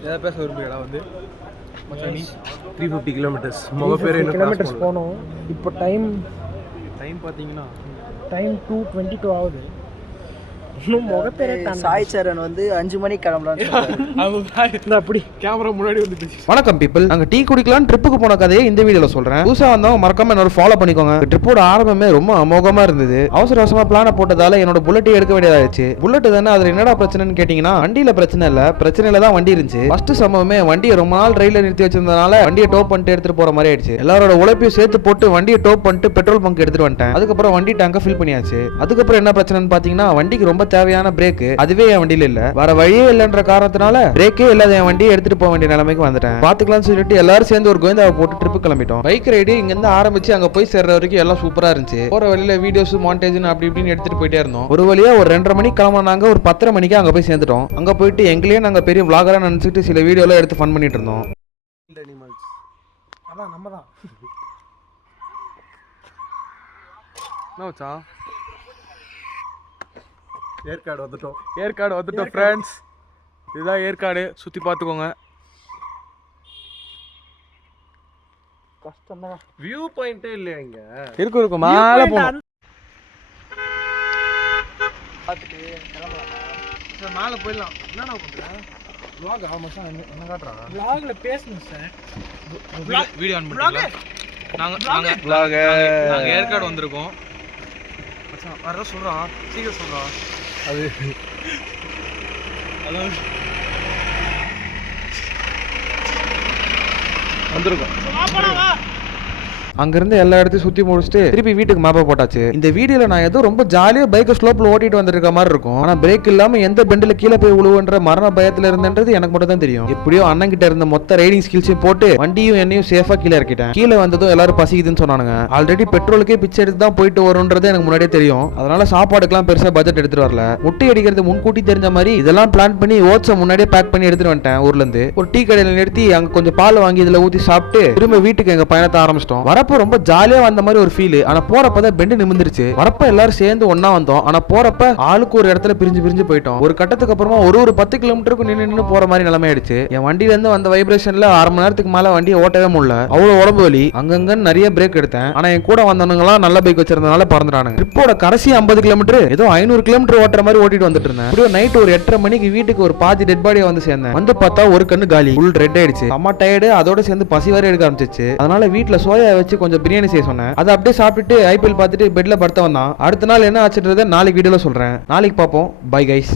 ஏதாவது பேச விரும்புகிறா வந்து 350 கிலோமீட்டர்ஸ் கிலோமீட்டர்ஸ் போனோம். இப்போ டைம் பார்த்தீங்கன்னா டைம் 2:22 ஆகுது. சாய் சரண் வந்து 5 மணிக்கு கிளம்பலாம். அப்படி கேமரா முன்னாடி வந்து. வணக்கம் பீப்பிள், நாங்க டீ குடிக்கலாம் ட்ரிப்புக்கு போன கதையை இந்த வீடியோல சொல்றேன். புதுசா வந்தவங்க மறக்காம என்னோட ஃபாலோ பண்ணிக்கோங்க. ட்ரிப்போட ஆரம்பமே ரொம்ப அமோகமா இருந்தது. அவசர அவசரமா பிளான போட்டதால என்னோட புல்லட் எடுக்க வேண்டியதாச்சு. புல்லட் தானே, அதுல என்னடா பிரச்சனைன்னு கேட்டீங்கன்னா, வண்டியில பிரச்சனை இல்ல, பிரச்சனையில தான் வண்டி இருந்துச்சு. ஃபர்ஸ்ட் சம்பவமே வண்டியை ரொம்ப நாள் ரயில்ல நிறுத்தி வச்சிருந்தனால வண்டியை டோப் பண்ணிட்டு எடுத்துட்டு போற மாதிரி ஆயிடுச்சு. எல்லாரோட உழைப்பையும் சேர்த்து போட்டு வண்டியை டோப் பண்ணிட்டு பெட்ரோல் பங்க் எடுத்துட்டு வந்துட்டேன். அதுக்கப்புறம் வண்டி டேங்க ஃபில் பண்ணியாச்சு. அதுக்கப்புறம் என்ன பிரச்சனைன்னு பாத்தீங்கன்னா, வண்டிக்கு ரொம்ப தேவையான பிரேக் அதுவே என் வண்டியில இல்ல. வர வழியே இல்லன்ற காரணத்தினால பிரேக்கே இல்லாத என் வண்டியை எடுத்துட்டு போக வேண்டிய நிலைமைக்கு வந்துட்டேன். பாத்துக்கலாம்னு சொல்லிட்டு எல்லாரும் சேர்ந்து ஒரு கோவிந்தாவை போட்டு ட்ரிப்பு கிளம்பிட்டோம். பைக் ரைடு இங்க இருந்து ஆரம்பிச்சு அங்க போய் சேர்ற வரைக்கும் எல்லாம் சூப்பரா இருந்துச்சு. போற வழியில வீடியோஸ் மாண்டேஜ் அப்படி இப்படின்னு எடுத்துட்டு போயிட்டே இருந்தோம். ஒரு வழியா ஒரு 2:30 மணிக்கு கிளம்பினாங்க. ஒரு 10:30 மணிக்கு அங்க போய் சேர்ந்துட்டோம். அங்க போயிட்டு எங்களையே நாங்க பெரிய vlogger நினைச்சிட்டு சில வீடியோ எல்லாம் எடுத்து ஃபன் பண்ணிட்டு இருந்தோம். அதான் நம்ம தான். ஏற்காடு வந்துட்டோம் ஃப்ரெண்ட்ஸ். இதுதான் ஏற்காடு, சுற்றி பார்த்துக்கோங்க. கஷ்டம் தான், வியூ பாயிண்டே இல்லையா இங்க? இருக்கும் மேலே போகணும். பார்த்துட்டு கிளம்பலாம், மேலே போயிடலாம். என்னண்ணா பண்ணுறேன்? vlog ஆல்மோஸ்ட் என்ன காட்டுறான்? vlogல பேசணும் சார். வீடியோ ஆன் பண்ணுறீங்களா? நாங்கள் ஏற்காடு வந்திருக்கோம். வர சொல்கிறான், சீக்கிரம் சொல்கிறான். அது வந்திருக்கோம். அங்கிருந்து எல்லா இடத்தையும் சுத்தி முடிச்சுட்டு திருப்பி வீட்டுக்கு மேப்பை போட்டாச்சு. இந்த வீடியோல நான் ஏதோ ரொம்ப ஜாலியா பைக்கை ஸ்லோப்ல ஓட்டிட்டு வந்திருக்க மாதிரி இருக்கும். ஆனா பிரேக் இல்லாம எந்த பெண்டில் கீழே போய் விழுவுன்ற மரண பயத்துல இருந்தது எனக்கு மட்டும் தான் தெரியும். எப்படியோ அண்ணன் கிட்ட இருந்த மொத்த ரைடிங் ஸ்கில்ஸையும் போட்டு வண்டியும் என்னையும் சேஃபா கீழே இறக்கிட்டேன். கீழே வந்ததும் எல்லாரும் பசிக்குதுன்னு சொன்னாங்க. ஆல்ரெடி பெட்ரோலுக்கே பிச்சை எடுத்து தான் போயிட்டு வரும்ன்றது எனக்கு முன்னாடியே தெரியும். அதனால சாப்பாடுக்கெல்லாம் பெருசா பட்ஜெட் எடுத்துட்டு வரல. முட்டை அடிக்கிறது முன்கூட்டி தெரிஞ்ச மாதிரி இதெல்லாம் பிளான் பண்ணி ஓட்ஸை முன்னாடியே பேக் பண்ணி எடுத்துட்டு வந்துட்டேன். ஊர்ல இருந்து ஒரு டீ கடையில நிறுத்தி அங்க கொஞ்சம் பால் வாங்கி இதுல ஊத்தி சாப்பிட்டு திரும்ப வீட்டுக்கு எங்க பயணத்தை ஆரம்பிச்சிட்டோம். வரப்போ ரொம்ப ஜாலியா வந்த மாதிரி ஒரு ஃபீல். ஆனா போறப்பதான் பெண்டு நிமிர்ந்துருச்சு. வரப்ப எல்லாரும் சேர்ந்து ஒன்னா வந்தோம். ஆனா போறப்ப ஆளுக்கு ஒரு இடத்துல பிரிஞ்சு போயிட்டோம். ஒரு கட்டத்துக்கு அப்புறமா ஒரு 10 கிலோமீட்டருக்கு நின்று போற மாதிரி நிலைமை ஆயிடுச்சு. என் வண்டியில இருந்து வந்த வைப்ரேஷன்ல 1/2 மணி நேரத்துக்கு மேல வண்டியை ஓட்டவே முடியல. அவ்வளவு உடம்பு வலி. அங்கங்க நிறைய பிரேக் எடுத்தேன். ஆனா என் கூட வந்தவங்க எல்லாம் நல்ல பைக் வச்சிருந்தனால பறந்துட்டானுங்க. ட்ரிப்போட கடைசி 50 கிலோமீட்டர் ஏதோ 500 கிலோமீட்டர் ஓட்டுற மாதிரி ஓட்டிட்டு வந்துட்டு இருந்தேன். அப்படியே நைட் ஒரு 8:30 மணிக்கு வீட்டுக்கு ஒரு பாதி டெட் பாடியா வந்து சேர்ந்தேன். வந்து பார்த்தா ஒரு கண்ணு காலி, ஃபுல் ரெட் ஆயிடுச்சு. அம்மா டயர்டு, அதோட சேர்ந்து பசி வரை எடுக்க ஆரம்பிச்சிச்சு. அதனால வீட்டுல சோயா வச்சு கொஞ்சம் பிரியாணி செய்ய சொன்னேன். அதை அப்படியே சாப்பிட்டுட்டு ஐபிஎல் பார்த்துட்டு பெட்ல படுத்த வந்தான். அடுத்த நாள் என்ன ஆச்சுன்றதை நாளைக்கு வீடியோல சொல்றேன். நாளைக்கு பார்ப்போம். Bye guys.